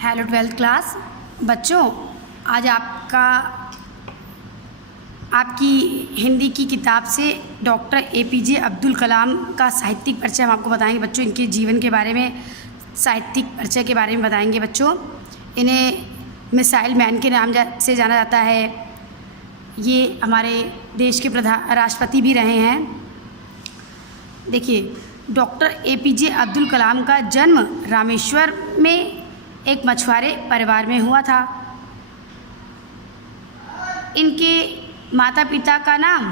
Hello 12th class बच्चों, आज आपकी हिंदी की किताब से डॉक्टर APJ अब्दुल कलाम का साहित्यिक परिचय हम आपको बताएंगे। बच्चों, इनके जीवन के बारे में, साहित्यिक परिचय के बारे में बताएंगे। बच्चों, इन्हें मिसाइल मैन के नाम से जाना जाता है। ये हमारे देश के राष्ट्रपति भी रहे हैं। देखिए, डॉक्टर APJ अब्दुल कलाम का जन्म रामेश्वर में एक मछुआरे परिवार में हुआ था। इनके माता पिता का नाम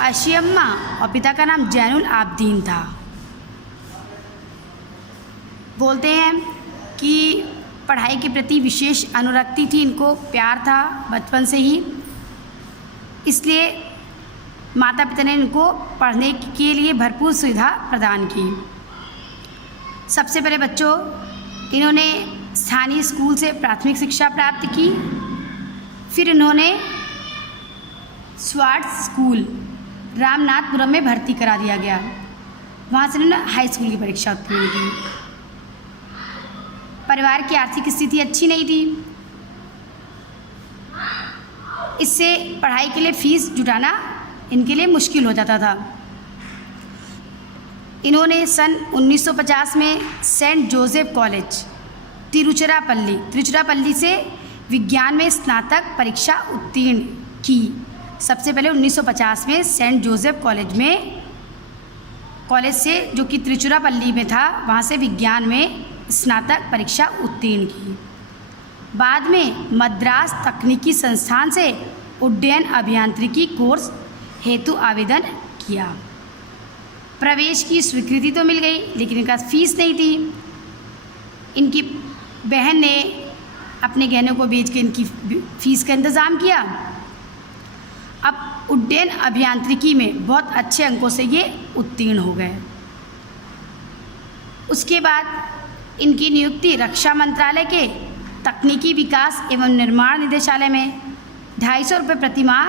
आशियम्मा और पिता का नाम जैनुल आबदीन था। बोलते हैं कि पढ़ाई के प्रति विशेष अनुरक्ति थी, इनको प्यार था बचपन से ही, इसलिए माता पिता ने इनको पढ़ने के लिए भरपूर सुविधा प्रदान की। सबसे पहले बच्चों, इन्होंने स्थानीय स्कूल से प्राथमिक शिक्षा प्राप्त की। फिर इन्होंने स्वार्ट्स स्कूल रामनाथपुरम में भर्ती करा दिया गया। वहाँ से इन्होंने हाई स्कूल की परीक्षा उत्तीर्ण की। परिवार की आर्थिक स्थिति अच्छी नहीं थी, इससे पढ़ाई के लिए फीस जुटाना इनके लिए मुश्किल हो जाता था। इन्होंने सन 1950 में सेंट जोसेफ कॉलेज तिरुचिरापल्ली से विज्ञान में स्नातक परीक्षा उत्तीर्ण की। सबसे पहले 1950 में सेंट जोसेफ कॉलेज से, जो कि तिरुचिरापल्ली में था, वहाँ से विज्ञान में स्नातक परीक्षा उत्तीर्ण की। बाद में मद्रास तकनीकी संस्थान से उड्डयन अभियांत्रिकी कोर्स हेतु आवेदन किया। प्रवेश की स्वीकृति तो मिल गई, लेकिन इनका फीस नहीं थी। इनकी बहन ने अपने गहनों को बेच के इनकी फीस का इंतज़ाम किया। अब उड्डयन अभियांत्रिकी में बहुत अच्छे अंकों से ये उत्तीर्ण हो गए। उसके बाद इनकी नियुक्ति रक्षा मंत्रालय के तकनीकी विकास एवं निर्माण निदेशालय में 250 रुपये प्रतिमाह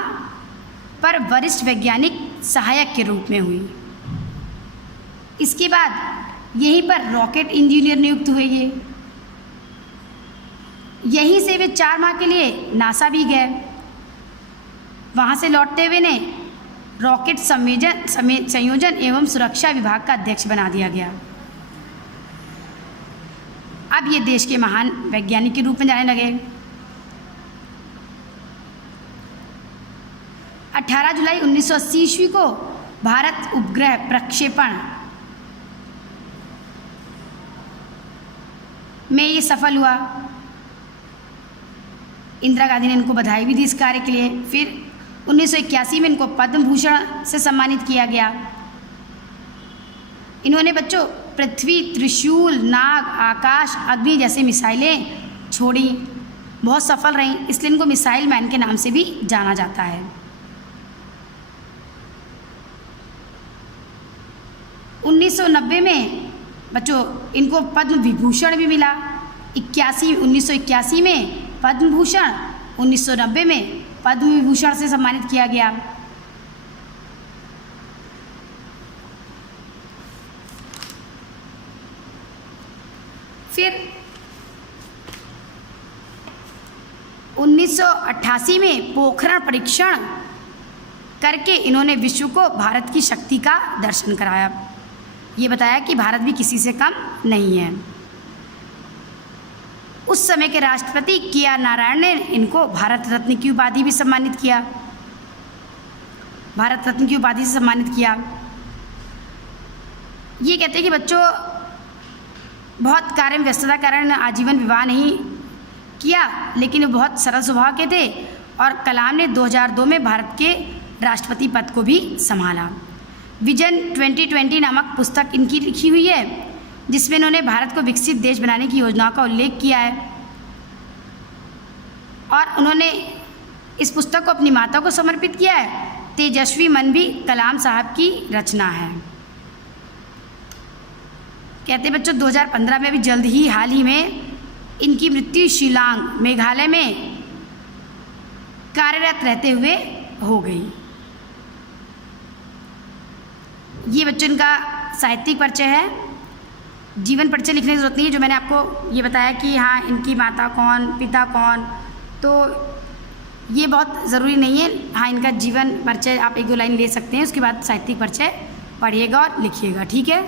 पर वरिष्ठ वैज्ञानिक सहायक के रूप में हुई। इसके बाद यहीं पर रॉकेट इंजीनियर नियुक्त हुए। यहीं से वे 4 माह के लिए नासा भी गए। वहाँ से लौटते हुए ने रॉकेट संयोजन एवं सुरक्षा विभाग का अध्यक्ष बना दिया गया। अब ये देश के महान वैज्ञानिक के रूप में जाने लगे। 18 जुलाई 1980 ईस्वी को भारत उपग्रह प्रक्षेपण में ये सफल हुआ। इंदिरा गांधी ने इनको बधाई भी दी इस कार्य के लिए। फिर 1981 में इनको पद्म भूषण से सम्मानित किया गया। इन्होंने बच्चों पृथ्वी, त्रिशूल, नाग, आकाश, अग्नि जैसे मिसाइलें छोड़ी, बहुत सफल रहीं, इसलिए इनको मिसाइल मैन के नाम से भी जाना जाता है। 1990 में बच्चों इनको पद्म विभूषण भी मिला। 1981 में पद्म भूषण, 1990 में पद्म विभूषण से सम्मानित किया गया। फिर 1988 में पोखरण परीक्षण करके इन्होंने विश्व को भारत की शक्ति का दर्शन कराया। ये बताया कि भारत भी किसी से कम नहीं है। उस समय के राष्ट्रपति KR नारायण ने इनको भारत रत्न की उपाधि भी सम्मानित किया। भारत रत्न की उपाधि से सम्मानित किया। ये कहते हैं कि बच्चों बहुत कार्य में व्यस्तता के कारण आजीवन विवाह नहीं किया, लेकिन वो बहुत सरल स्वभाव के थे और कलाम ने 2002 में भारत के राष्ट्रपति पद को भी संभाला। विजन 2020 नामक पुस्तक इनकी लिखी हुई है, जिसमें इन्होंने भारत को विकसित देश बनाने की योजनाओं का उल्लेख किया है। और उन्होंने इस पुस्तक को अपनी माता को समर्पित किया है। तेजस्वी मन भी कलाम साहब की रचना है। कहते बच्चों 2015 में भी जल्द ही हाल ही में इनकी मृत्यु शिलांग मेघालय में कार्यरत रहते हुए हो गई। ये बच्चों इनका साहित्यिक परिचय है। जीवन परिचय लिखने की ज़रूरत नहीं है, जो मैंने आपको ये बताया कि हाँ इनकी माता कौन, पिता कौन, तो ये बहुत ज़रूरी नहीं है। हाँ इनका जीवन परिचय आप 1-2 लाइन ले सकते हैं, उसके बाद साहित्यिक परिचय पढ़िएगा और लिखिएगा, ठीक है।